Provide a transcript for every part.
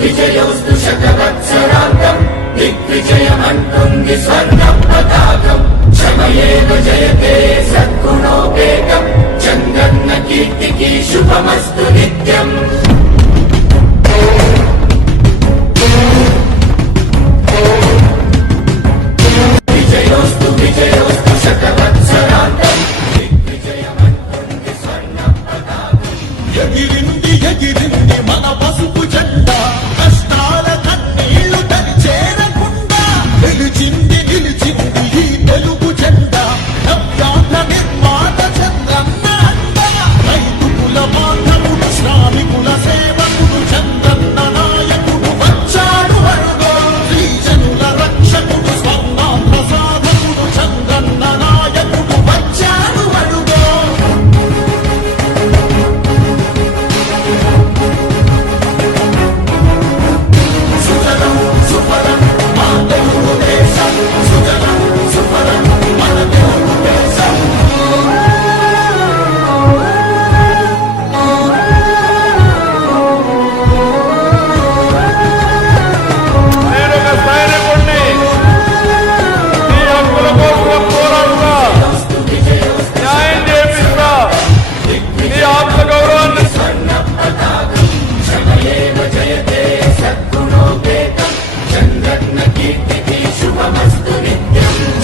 విజయోస్తు శతవత్సరాంతం దిగ్విజయమంటుంది స్వర్ణ పతాకం క్షమయేవ జయతే సద్గుణోపేతం చంద్రన్న కీర్తికి శుభమస్తు నిత్యం విజయోస్తు శతవత్సరాంతం దిగ్విజయమంటుంది స్వర్ణ పతాకం ఎగిరింది మన పసుపు జెండా కష్టాల కన్నీళ్లు తని చేరకుండా నిలిచింది ఈ తెలుగు జెండా నవ్యాంధ్ర నిర్మాత చంద్రన్న అండ రైతు కుల బాంధవుడు శ్రామికుల సేవకుడు చంద్రన్న నాయకుడు వచ్చాడు అరుగో శ్రీజనుల రక్షకుడు స్వర్ణాంధ్ర సాధకుడు చంద్రన్న నాయకుడు వచ్చాడు అరుగో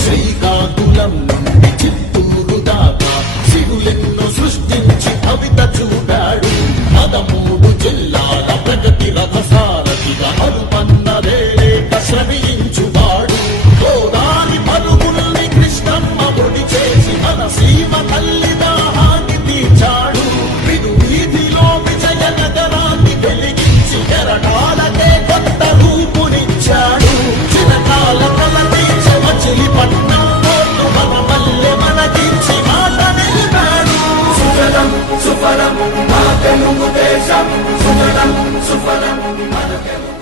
శ్రీకాకుళం నుండి చిత్తూరు దాకా సిరులెన్నో సృష్టించి కవిత చూపాడు 13 జిల్లాల ప్రగతి రథసారథిగా అరుపన్నదేలేక శ్రమించువాడు గోదారి పరుగుల్ని కృష్ణమ్మ ఒడి చేసి మన సీమ తల్లి దాహాన్ని తీర్చాడు విను వీధిలో విజయ నగరాన్ని వెలిగించి కెరటాలకే కొత్త రూపునిచ్చాడు చిరకాల కల తీర్చే మచిలీపట్నం పోర్టు మన మల్లె మనకించి మాట నిలిపాడు సుజలం సుఫలం మా తెలుగు దేశం సుజలం సుఫలం మన తెలుగు